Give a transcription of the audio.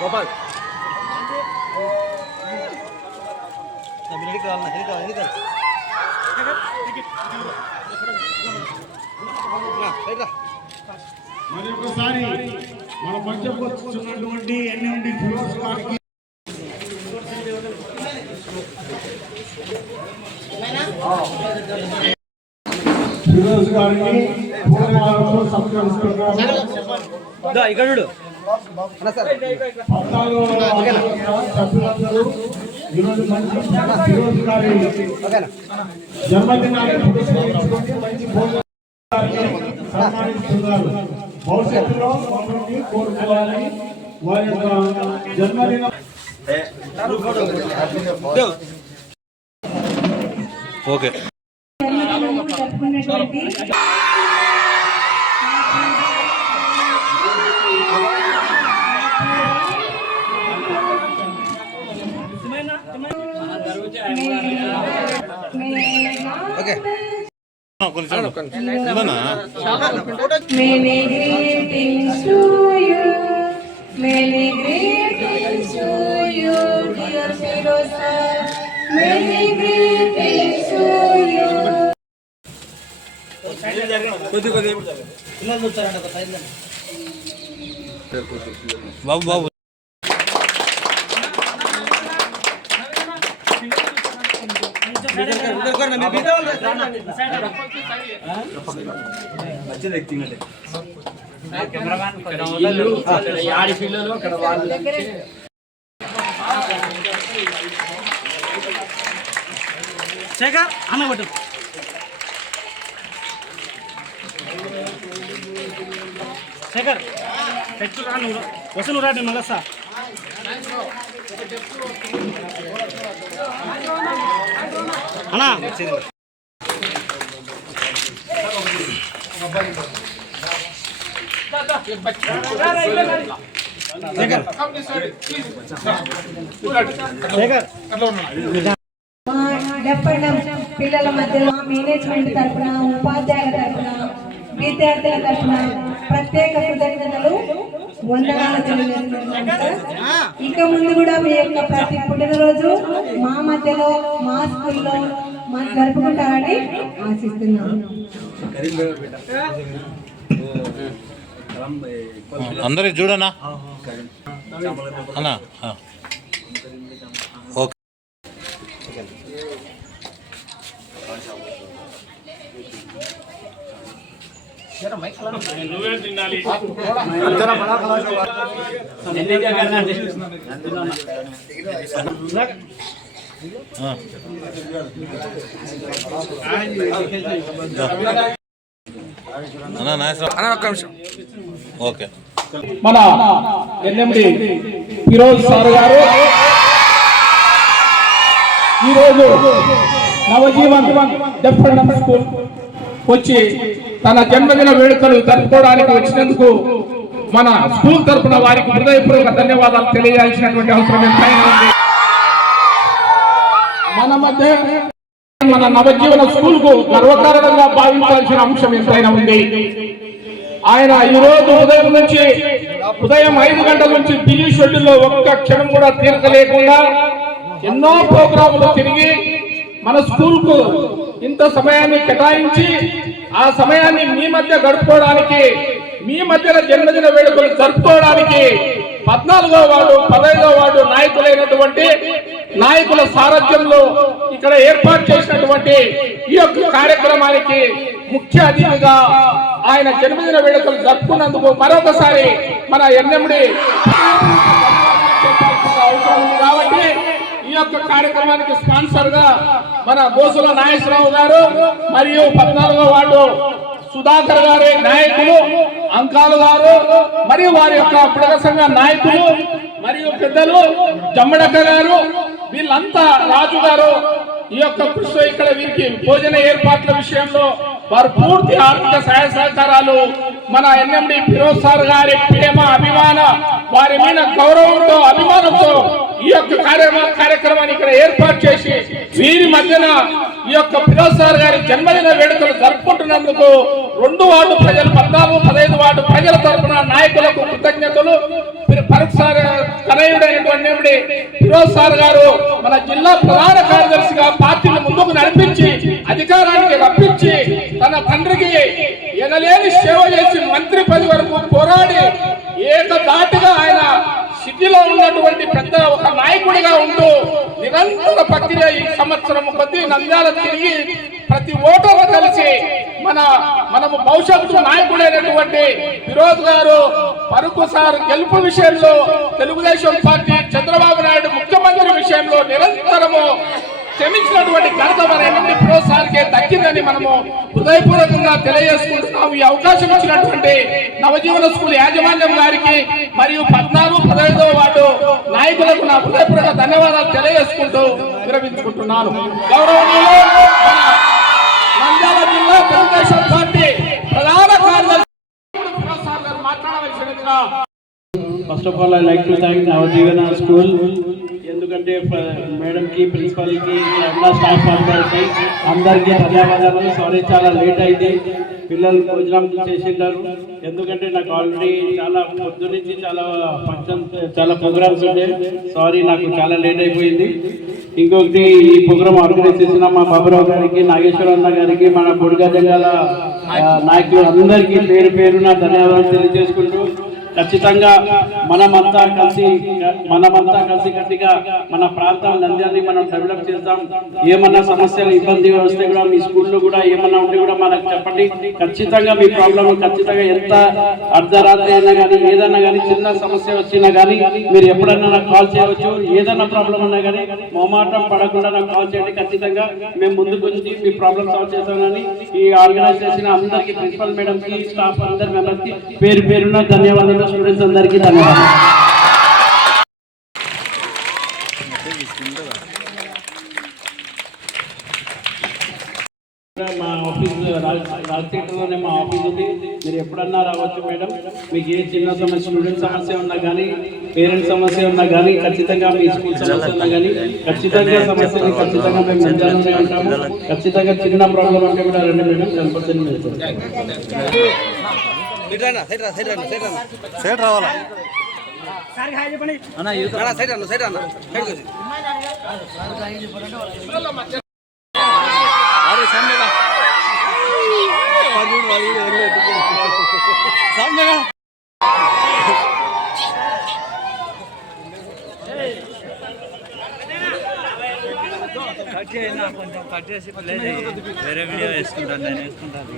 గోపాల్ మరి ఒకసారి మన మధ్యకు వచ్చినటువంటి ఎన్ఎండి ఫిరోజ్ గారికి ఫిరోజ్ గారిని పూర్వమాలతో సత్కరిస్తున్నారు. ఇక్కడ సభ్యులందరూ ఈరోజు మంచి ఫిరోజ్ గారి జన్మదినాన్ని పురస్కరించుకొని మంచి భోజనాన్ని సన్మానిస్తున్నారు. భవిష్యత్తులో మమ్మల్ని కోరుకోవాలని వారి యొక్క జన్మదినం okay. Okay Many greetings to you, many greetings to you, dear Firoz sir. Many greetings to you. బాబు బాబు శేఖర్ అన్న కొట్టు. శేఖర్ పెట్టు రా, నువ్వు వసూలు రా, నేను మళ్ళా అన్నా పిల్లల మధ్యలో మేనేజ్మెంట్ తరఫున, ఉపాధ్యాయుల తరఫున, విద్యార్థుల తరఫున ప్రత్యేక కృతజ్ఞతలు, వందనాలు తెలియజేస్తున్నాను. ఇక ముందు కూడా మీ యొక్క ప్రతి పుట్టినరోజు మా మధ్యలో, మా స్కూల్లో జరుపుకుంటారని ఆశిస్తున్నాను. అందరికి చూడనా అన్నా. ఓకే. ఓకే. మన ఎన్ఎండి ఫిరోజ్ సార్ గారు ఈరోజు నవజీవన్ డెఫ్ స్కూల్ వచ్చి తన జన్మదిన వేడుకలు జరుపుకోవడానికి వచ్చినందుకు మన స్కూల్ తరఫున వారికి హృదయపూర్వక ధన్యవాదాలు తెలియజేయాల్సినటువంటి అవసరం ఎంతైనా ఉంది. మన మధ్య మన నవజీవన స్కూల్ కు గర్వకారణంగా భావించాల్సిన అంశం ఎంతైనా ఉంది. ఆయన ఈ రోజు ఉదయం 5 గంటల నుంచి బిజీ షెడ్యూల్లో ఒక్క క్షణం కూడా తీరిక లేకుండా ఎన్నో ప్రోగ్రాములు తిరిగి మన స్కూల్ కు ఇంత సమయాన్ని కేటాయించి ఆ సమయాన్ని మీ మధ్య గడుపుకోవడానికి, మీ మధ్యన జన్మదిన వేడుకలు జరుపుకోవడానికి 14వ వార్డు 15వ వార్డు నాయకులైనటువంటి నాయకుల సారథ్యంలో ఇక్కడ ఏర్పాటు చేసినటువంటి ఈ యొక్క కార్యక్రమానికి ముఖ్య అతిథిగా ఆయన జన్మదిన వేడుకలు జరుపుకున్నందుకు మరొకసారి మన ఎన్ఎండి అవసరం ఉంది కాబట్టి ఈ యొక్క కార్యక్రమానికి స్పాన్సర్ గా మన గోసుల నాగేశ్వరరావు గారు మరియు 14వ వార్డు సుధాకర్ గారి నాయకులు, అంకాలు గారు మరియు వారి యొక్క బుడగ సంఘ నాయకులు మరియు పెద్దలు జమ్మడక్క గారు, వీళ్ళంతా రాజు గారు ఈ యొక్క కృషి ఇక్కడ వీరికి భోజన ఏర్పాట్ల విషయంలో వారు పూర్తి ఆర్థిక సహాయ సహకారాలు మన ఎన్ఎండి ఫిరోజ్ సార్ గారి ప్రేమ, అభిమాన, వారి మీద గౌరవంతో, అభిమానంతో ఈ యొక్క కార్యక్రమాన్ని ఇక్కడ ఏర్పాటు చేసి వీరి మధ్యన ఈ యొక్క ఫిరోజ్ సార్ గారి జన్మదిన వేడుకలు జరుపుకుంటున్నందుకు 2 వార్డు ప్రజలు 14, 15 వార్డు ప్రజల తరఫున నాయకులకు కృతజ్ఞతలు. ఫరూక్ సార్ కనయుడైనటువంటి ఫిరోజ్ సార్ గారు మన జిల్లా ప్రధాన కార్యదర్శిగా పార్టీని ముందుకు నడిపించి అధికారానికి రప్పించి తన తండ్రికి ఎనలేని సేవ చేసి మంత్రి పదవి వరకు పోరాడి ఏకధాటిగా ఆయన సిటీలో ఉన్నటువంటి పెద్ద ఒక నాయకుడిగా ఉంటూ నిరంతర ప్రక్రియ ఈ సంవత్సరం కొద్ది నంద్యాల తిరిగి ప్రతి ఓటర్లు కలిసి మనము భవిష్యత్తు నాయకుడైనటువంటి ఫిరోజ్ గారు ఫరూక్ సార్ గెలుపు విషయంలో తెలుగుదేశం పార్టీ చంద్రబాబు నాయుడు ముఖ్యమంత్రి విషయంలో నిరంతరము క్షమించినటువంటి ఘనత మన ఫిరోజ్ సార్కే దక్కిందని మనము హృదయపూర్వకంగా తెలియజేసుకుంటున్నాము. ఈ అవకాశం ఇచ్చినటువంటి నవజీవన స్కూల్ యాజమాన్యం గారికి మరియు 14, 15వ వార్డు నాయకులకు నా హృదయపూర్వక ధన్యవాదాలు తెలియజేసుకుంటూ విరమించుకుంటున్నాను. గౌరవనీయులు మన నంద్యాల జిల్లా తెలుగుదేశం పార్టీ ప్రధాన కార్యదర్శి ఫిరోజ్ సార్ గారు మాట్లాడవలసినదిగా. First of all I like to thank Navajeevana school. ఎందుకంటే మేడంకి, ప్రిన్సిపల్కి, అన్న స్టాఫ్ అందరికీ ధన్యవాదాలు. సారీ చాలా లేట్ అయింది, పిల్లలు భోజనం చేసింటారు. ఎందుకంటే నాకు ఆల్రెడీ చాలా పొద్దు నుంచి చాలా ఫంక్షన్స్, చాలా ప్రోగ్రామ్స్ ఉండే. సారీ, నాకు చాలా లేట్ అయిపోయింది. ఇంకొకటి, ఈ ప్రోగ్రామ్ ఆర్గనైజ్ చేసిన మా బాబురావు గారికి, నాగేశ్వరన్న గారికి, మన బుడ్గా జంగాల నాయకులు అందరికీ పేరు పేరున ధన్యవాదాలు తెలియజేసుకుంటూ, ఖచ్చితంగా మనమంతా కలిసి గట్టిగా మన ప్రాంతం నంద్యాన్ని మనం డెవలప్ చేద్దాం. ఏమన్నా సమస్యలు, ఇబ్బంది వస్తే కూడా మీ స్కూల్లో కూడా ఏమన్నా ఉంటే కూడా మనకు చెప్పండి. ఖచ్చితంగా మీ ప్రాబ్లం ఖచ్చితంగా ఎంత అర్ధరాత్రి అయినా కానీ, ఏదైనా కానీ, చిన్న సమస్య వచ్చినా కానీ మీరు ఎప్పుడైనా నాకు కాల్ చేయవచ్చు. ఏదైనా ప్రాబ్లం ఉన్నా కానీ మొహమాటం పడకుండా నాకు కాల్ చేయండి. ఖచ్చితంగా మేము ముందుకు వచ్చి మీ ప్రాబ్లం సాల్వ్ చేస్తామని ఈ ఆర్గనైజ్ చేసిన అందరికీ, ప్రిన్సిపల్ మేడంకి, స్టాఫ్ అందరి మెంబర్స్కి పేరు పేరున ధన్యవాదాలు. స్టూడెంట్స్ అందరికీ ధన్యవాదాలు. మా ఆఫీస్ రాజశేఖర్లోనే మా ఆఫీస్ ఉంది. మీరు ఎప్పుడన్నా రావచ్చు మేడం. మీకు ఏ చిన్న సమస్య, స్టూడెంట్ సమస్య ఉన్నా కానీ, పేరెంట్స్ సమస్య ఉన్నా కానీ, ఖచ్చితంగా మీ స్కూల్ సమస్య ఉన్నా కానీ, ఖచ్చితంగా సమస్యని ఖచ్చితంగా మేము నంద్యాలలోనే ఉంటాము. ఖచ్చితంగా చిన్న ప్రాబ్లం అంటే కూడా రండి మేడం, 10% వెళ్తాం. సైడ్ రావాలా కొంచెం కట్ చేసి వేరే వీడియో వేసుకుంటాను, నేను వేసుకుంటాను.